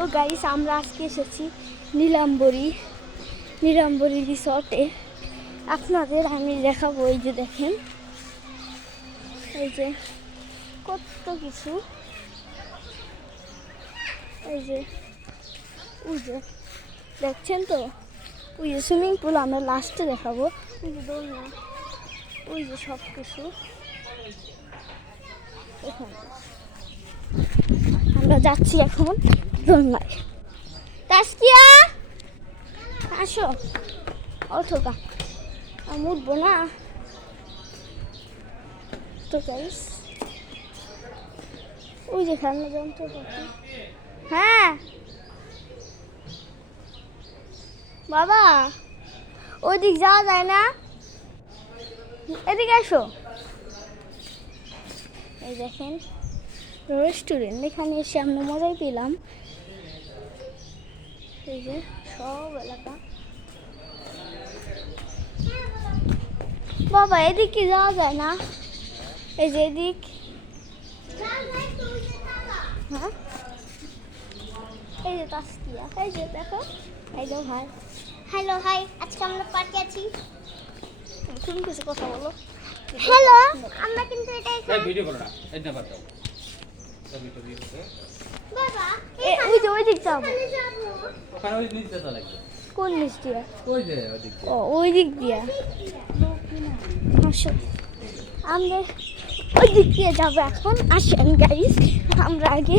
তো গাইস আমরা আজকে এসেছি নীলাম্বরী রিসর্টে। আপনাদের আমি দেখাবো, এই যে দেখেন, এই যে কত কিছু, এই যে ওই যে দেখছেন তো, ওই যে সুইমিং পুল আমরা লাস্টে দেখাবো, ওই যে দোলনা, ওই যে সব কিছু। আমরা যাচ্ছি এখন দোলনায়। তাসকিয়া আসো, ওঠো গা, আমি উঠবো না তো গাইস। ওই যে খেলনা যন্ত্রপাতি। হ্যাঁ বাবা, ওইদিক যাওয়া যায় না, এদিকে আসো। এই দেখেন রেস্টুরেন্ট, এখানে এসে আমরা মজাই পেলাম। এই যে সব এলাকা। বাবা এদিকে যাওয়া যায় না, এই যে এদিক। হ্যাঁ এই যে তাসকিয়া, এই যে দেখো। হ্যালো হাই, হ্যালো হাই, আজকে আমরা পার্কে আছি। তুমি কিছু কথা বলো। হ্যালো, আমরা কিন্তু এটা এই ভিডিও করো না, এই না বাতাও এই ভিডিও দিতে বাবা, ওই যে ওই দিক যাবো। এখানে যাবো। ওখানে ওই নিচে চলে লাগবে, কোন নিচ দিয়া? ওই যে ওদিক ও ওই দিক দিয়া। আসো আমরা ওই দিক দিয়ে যাবো এখন। আসেন গাইস, আমরা আগে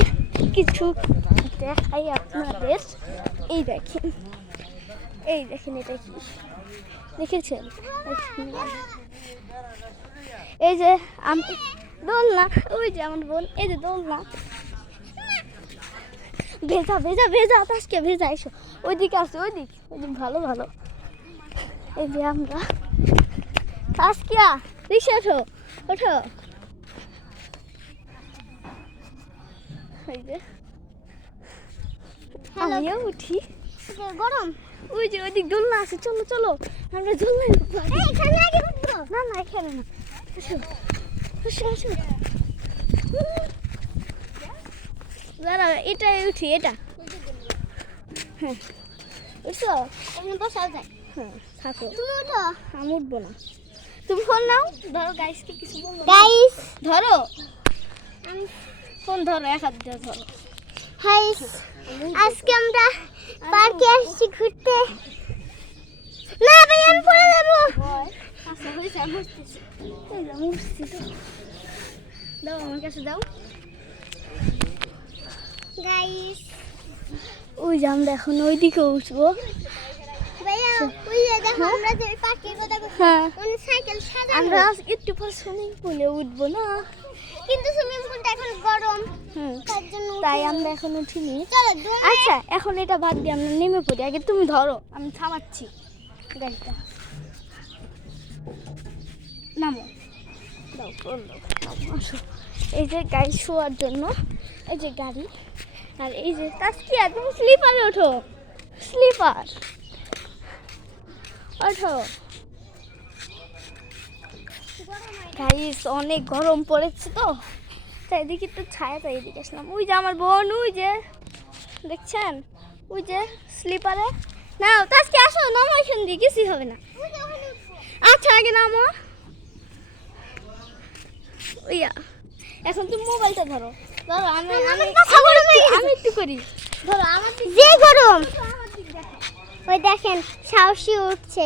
কিছু দেখাই আপনাদের। এই দেখেন, এই দেখেন, এটা কি দেখেছেন? এই যে আমি দোলনা, ওই যে আমার বোন, এই যে দোলনা। ভেজা ভেজা ভেজা, আজকে ভেজা। এসো ওইদিকে আসো, ওইদিক ভালো ভালো। এই যে আমরা তাসকিয়া, রিক্সা ওঠো ওঠো। এই যে আমিও উঠি। গরম। ওই যে ওইদিক দোলনা আছে, চলো চলো আমরা দোলনায় উঠবো। এখানে আগে উঠবো। না না এখানে না, আসো আসো আসো। দাঁড়াও, এটাই উঠি, এটা। হ্যাঁ উঠছো? এখানে বসাও যায়। হ্যাঁ থাকো, তুমি উঠো। আমি উঠবো না। তুমি ফোন নাও, ধরো গাইসকে কিছু বলো। গাইস, ধরো ফোন, ধরো এক হাত দিয়ে ধরো। গাইস, আজকে আমরা পার্কে আসছি ঘুরতে। না ভাই, আমি পড়ে যাবো। আচ্ছা হয়েছে, আমি উঠতেছি। এই যে আমি উঠছি তো, দাও আমার কাছে দাও। গাইস, ওই যে আমরা এখন ওইদিকে উঠবো। ভাইয়া, ওই যে দেখো আমরা যে পার্কের কথা বলছি। হ্যাঁ ওখানে সাইকেল সাজানো। আমরা একটু পর সুইমিং পুলে উঠবো না, কিন্তু সুইমিং পুলটা এখন গরম, হুম তার জন্য তাই আমরা এখন উঠিনি। চলো দোল। আচ্ছা এখন এটা বাদ দিয়ে আমরা নেমে পড়ি। আগে তুমি ধরো, আমি থামাচ্ছি গাড়িটা। নামো, দাও করলো, আসো। এই যে গাড়ি শোয়ার জন্য, এই যে গাড়ি। আর এই যে তাসকিয়া, তুমি স্লিপারে ওঠো, স্লিপার ওঠো। গাইস অনেক গরম পড়েছে তো, তাই এদিকে একটু ছায়া, তাই এদিকে আসলাম। ওই যে আমার বোন, ওই যে দেখছেন, ওই যে স্লিপারে। নাও তাসকিয়া আসো, নামো এখান দিয়ে, কিছুই হবে না। আচ্ছা আগে নামো। ওইয়া এখন তুমি মোবাইলটা ধরো, ধরো আমি একটু করি। ধরো আমার যে গরম, ওই দেখেন সাহসী উঠছে।